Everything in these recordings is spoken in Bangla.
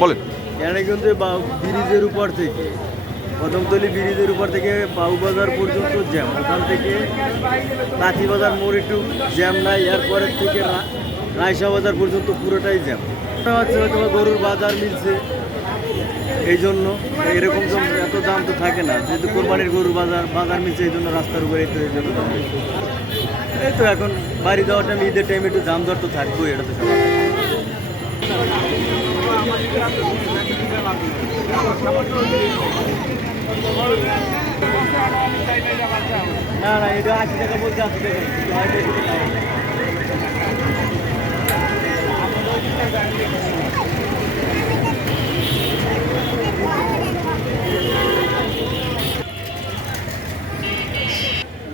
বলেন। এখানে কিন্তু ব্রিজের উপর থেকে কদমতলী ব্রিজের উপর থেকে বাবুবাজার পর্যন্ত জ্যাম, ওখান থেকে লাঠিবাজার মোড় একটু জ্যাম নাই, এরপরের থেকে রায়শা বাজার পর্যন্ত পুরোটাই জ্যাম। হচ্ছে হয়তো গরুর বাজার মিলছে এই জন্য, এরকম এত দাম তো থাকে না, যেহেতু কোরবানির গরুর বাজার মিলছে এই জন্য রাস্তার উপরে তো এই জন্য দাম বেশি। এই তো এখন বাড়ি যাওয়ার টাইম, ঈদের টাইমে একটু দাম দর তো থাকবোই, এটা তো সবাই। না না, এটা 80 টাকা বলছে, 80 টাকা।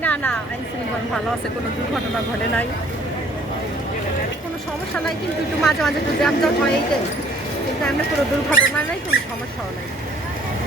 না না, আইন শৃঙ্খলা ভালো আছে, কোনো দুর্ঘটনা ঘটে নাই, কোনো সমস্যা নাই, কিন্তু একটু মাঝে মাঝে একটু জ্যাম জ্যাম হয় এইটাই, কিন্তু এমনি কোনো দুর্ঘটনা নাই, কোনো সমস্যাও নাই।